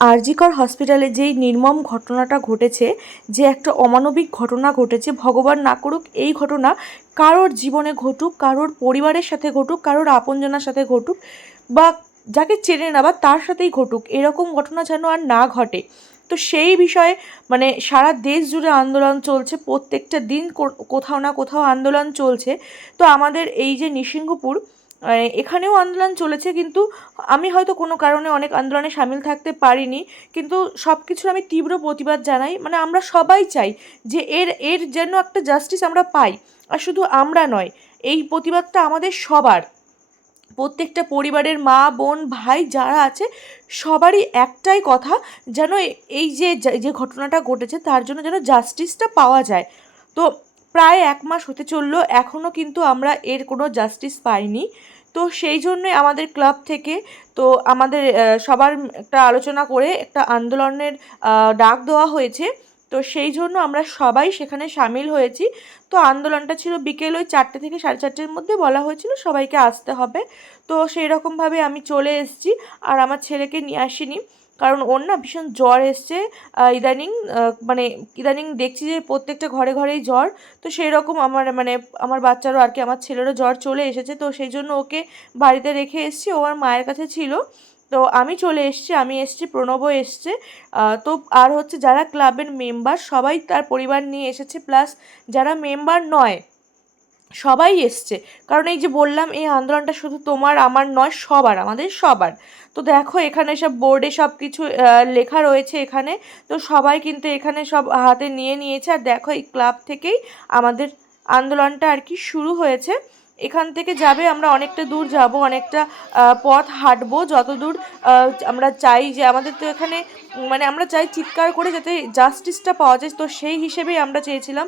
আরজিকর হসপিটালে যেই নির্মম ঘটনাটা ঘটেছে, যে একটা অমানবিক ঘটনা ঘটেছে, ভগবান না করুক এই ঘটনা কারোর জীবনে ঘটুক, কারোর পরিবারের সাথে ঘটুক, কারোর আপনজনের সাথে ঘটুক, বা যাকে চেনে না বা তার সাথেই ঘটুক, এরকম ঘটনা যেন আর না ঘটে। তো সেই বিষয়ে মানে সারা দেশ জুড়ে আন্দোলন চলছে, প্রত্যেকটা দিন কোথাও না কোথাও আন্দোলন চলছে। তো আমাদের এই যে নৃসিংহপুর, এখানেও আন্দোলন চলেছে, কিন্তু আমি হয়তো কোনো কারণে অনেক আন্দোলনে সামিল থাকতে পারিনি, কিন্তু সব কিছুর আমি তীব্র প্রতিবাদ জানাই। মানে আমরা সবাই চাই যে এর এর যেন একটা জাস্টিস আমরা পাই। আর শুধু আমরা নয়, এই প্রতিবাদটা আমাদের সবার, প্রত্যেকটা পরিবারের মা বোন ভাই যারা আছে সবারই একটাই কথা, যেন এই যে যে ঘটনাটা ঘটেছে তার জন্য যেন জাস্টিসটা পাওয়া যায়। তো প্রায় 1 মাস হতে চললো, এখনও কিন্তু আমরা এর কোনো জাস্টিস পাইনি। তো সেই জন্যই আমাদের ক্লাব থেকে, তো আমাদের সবার একটা আলোচনা করে একটা আন্দোলনের ডাক দেওয়া হয়েছে। তো সেই জন্য আমরা সবাই সেখানে সামিল হয়েছি। তো আন্দোলনটা ছিল বিকেল ওই 4টে থেকে 4:30-এর মধ্যে, বলা হয়েছিল সবাইকে আসতে হবে। তো সেই রকমভাবে আমি চলে এসেছি, আর আমার ছেলেকে নিয়ে আসিনি, কারণ ওর না ভীষণ জ্বর এসছে ইদানিং। মানে ইদানিং দেখছি যে প্রত্যেকটা ঘরে ঘরেই জ্বর। তো সেই রকম আমার বাচ্চারও আর কি, আমার ছেলেরও জ্বর চলে এসেছে। তো সেই জন্য ওকে বাড়িতে রেখে এসেছি, ও আমার মায়ের কাছে ছিল। তো আমি চলে এসেছি, আমি এসেছি, প্রণবও এসছে। তো আর হচ্ছে যারা ক্লাবের মেম্বার সবাই তার পরিবার নিয়ে এসেছে, প্লাস যারা মেম্বার নয় সবাই এসছে। কারণ এই যে বললাম, এই আন্দোলনটা শুধু তোমার আমার নয়, সবার, আমাদের সবার। তো দেখো এখানে সব বোর্ডে সব কিছু লেখা রয়েছে এখানে। তো সবাই কিন্তু এখানে সব হাতে নিয়ে নিয়েছে। আর দেখো এই ক্লাব থেকেই আমাদের আন্দোলনটা আর কি শুরু হয়েছে। এখান থেকে যাবে, আমরা অনেকটা দূর যাব, অনেকটা পথ হাঁটবো, যত দূর আমরা চাই যে আমাদের তো এখানে মানে আমরা চাই চিৎকার করে যাতে জাস্টিসটা পাওয়া যায়। তো সেই হিসেবেই আমরা চেয়েছিলাম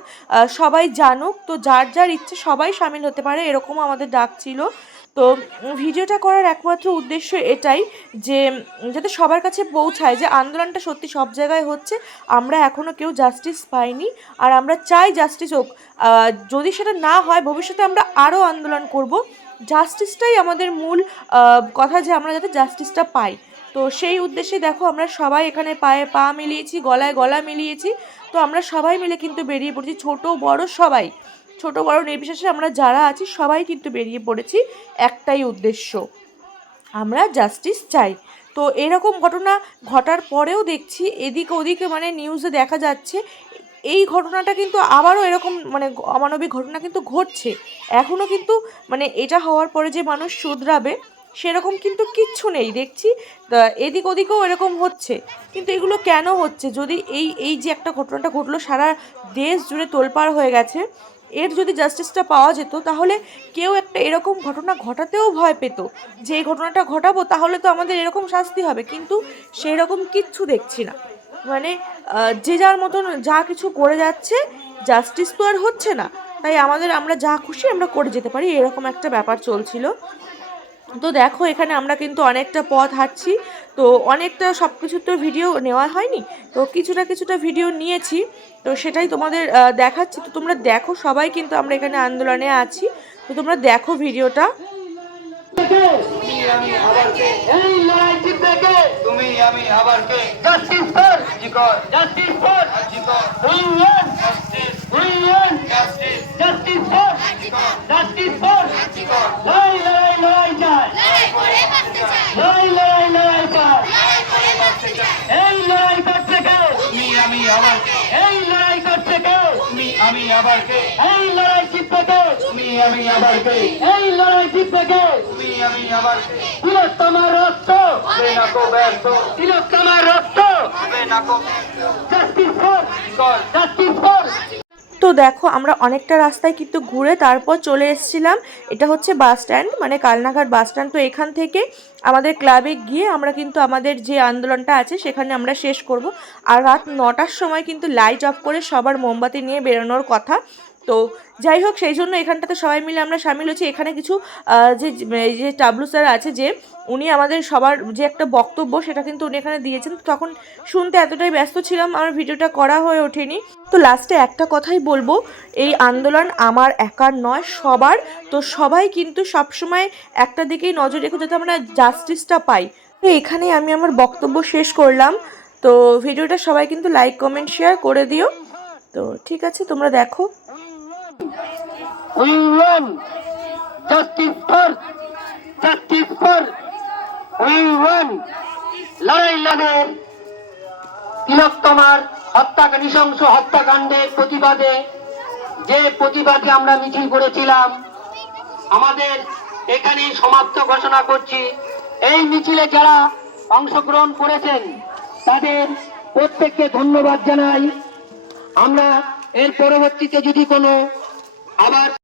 সবাই জানুক, তো যার যার ইচ্ছে সবাই সামিল হতে পারে, এরকম আমাদের ডাক ছিল। তো ভিডিওটা করার একমাত্র উদ্দেশ্য এটাই যে যাতে সবার কাছে পৌঁছায় যে আন্দোলনটা সত্যি সব জায়গায় হচ্ছে, আমরা এখনও কেউ জাস্টিস পাইনি, আর আমরা চাই জাস্টিস হোক। যদি সেটা না হয় ভবিষ্যতে আমরা আরও আন্দোলন করব। জাস্টিসটাই আমাদের মূল কথা, যে আমরা যাতে জাস্টিসটা পাই। তো সেই উদ্দেশ্যে দেখো আমরা সবাই এখানে পায়ে পা মিলিয়েছি, গলায় গলা মিলিয়েছি। তো আমরা সবাই মিলে কিন্তু বেরিয়ে পড়েছি, ছোট বড় সবাই, ছোট বড় নির্বিশেষে আমরা যারা আছি সবাই কিন্তু বেরিয়ে পড়েছি একটাই উদ্দেশ্য, আমরা জাস্টিস চাই। তো এরকম ঘটনা ঘটার পরেও দেখছি এদিক ওদিকে মানে নিউজে দেখা যাচ্ছে এই ঘটনাটা কিন্তু আবারও এরকম মানে অমানবিক ঘটনা কিন্তু ঘটছে এখনও কিন্তু। মানে এটা হওয়ার পরে যে মানুষ শুধরাবে সেরকম কিন্তু কিচ্ছু নেই দেখছি। এদিক ওদিকেও এরকম হচ্ছে, কিন্তু এগুলো কেন হচ্ছে? যদি এই এই যে একটা ঘটনাটা ঘটলো, সারা দেশ জুড়ে তোলপাড় হয়ে গেছে, এর যদি জাস্টিসটা পাওয়া যেত তাহলে কেউ একটা এরকম ঘটনা ঘটাতেও ভয় পেত, যে এই ঘটনাটা ঘটাবো তাহলে তো আমাদের এরকম শাস্তি হবে। কিন্তু সেই রকম কিচ্ছু দেখছি না। মানে যে যার মতন যা কিছু করে যাচ্ছে, জাস্টিস তো আর হচ্ছে না, তাই আমরা যা খুশি আমরা করে যেতে পারি, এরকম একটা ব্যাপার চলছিল। তো দেখো এখানে আমরা কিন্তু অনেকটা পথ হাঁটছি। তো অনেকটা সব কিছুর তো ভিডিও নেওয়া হয়নি, তো কিছুটা কিছুটা ভিডিও নিয়েছি। তো সেটাই তোমাদের দেখাচ্ছি। তো তোমরা দেখো, সবাই কিন্তু আমরা এখানে আন্দোলনে আছি। তো তোমরা দেখো ভিডিওটা। তুমি আমি আবার কে এই লড়াই জিতবে কে তুমি আমি আবার কে জাস্টিস ফর জিকর জাস্টিস ফর জিকর we want justice we want justice justice for জিকর জাস্টিস ফর জিকর লড়াই চাই লড়াই করে বাঁচতে চাই লড়াই চাই লড়াই করে বাঁচতে চাই এই লড়াই করতে কে তুমি আমি আবার কে এই লড়াই করতে কে তুমি আমি আবার কে এই লড়াই জিতবে কে তুমি আমি আবার কে এই লড়াই জিতবে কে তুমি আমি আবার কে তিলক তোমার রক্ত হবে না কো ব্যর্থ তিলক তোমার রক্ত হবে না কো ব্যর্থ জাস্টিস ফর জাস্টিস ফর। তো দেখো আমরা অনেকটা রাস্তায় কিন্তু ঘুরে তারপর চলে এসেছিলাম, এটা হচ্ছে বাস স্ট্যান্ড, মানে কালনাঘাট বাস স্ট্যান্ড। তো এখান থেকে আমাদের ক্লাবে গিয়ে আমরা কিন্তু আমাদের যে আন্দোলনটা আছে সেখানে আমরা শেষ করব। আর রাত 9টার সময় কিন্তু লাইট অফ করে সবার মোমবাতি নিয়ে বেরোনোর কথা। তো যাই হোক, সেই জন্য এখানটাতে সবাই মিলে আমরা সামিল হচ্ছি। এখানে কিছু যে যে টাবলু স্যার আছে, যে উনি আমাদের সবার যে একটা বক্তব্য সেটা কিন্তু উনি এখানে দিয়েছেন। তখন শুনতে এতটাই ব্যস্ত ছিলাম, আমার ভিডিওটা করা হয়ে ওঠেনি। তো লাস্টে একটা কথাই বলবো, এই আন্দোলন আমার একার নয়, সবার। তো সবাই কিন্তু সবসময় একটা দিকেই নজর রেখো যাতে আমরা জাস্টিসটা পাই। তো এখানেই আমি আমার বক্তব্য শেষ করলাম। তো ভিডিওটা সবাই কিন্তু লাইক কমেন্ট শেয়ার করে দিও। তো ঠিক আছে, তোমরা দেখো। We won. Justice for. Justice for. We won. লড়াই লড়ে তিলোত্তমার নৃশংস হত্যাকাণ্ডের প্রতিবাদে যে প্রতিবাদে আমরা মিছিল করেছিলাম, আমাদের এখানেই সমাপ্ত ঘোষণা করছি। এই মিছিলে যারা অংশগ্রহণ করেছেন তাদের প্রত্যেককে ধন্যবাদ জানাই। আমরা এর পরবর্তীতে যদি কোনো আবার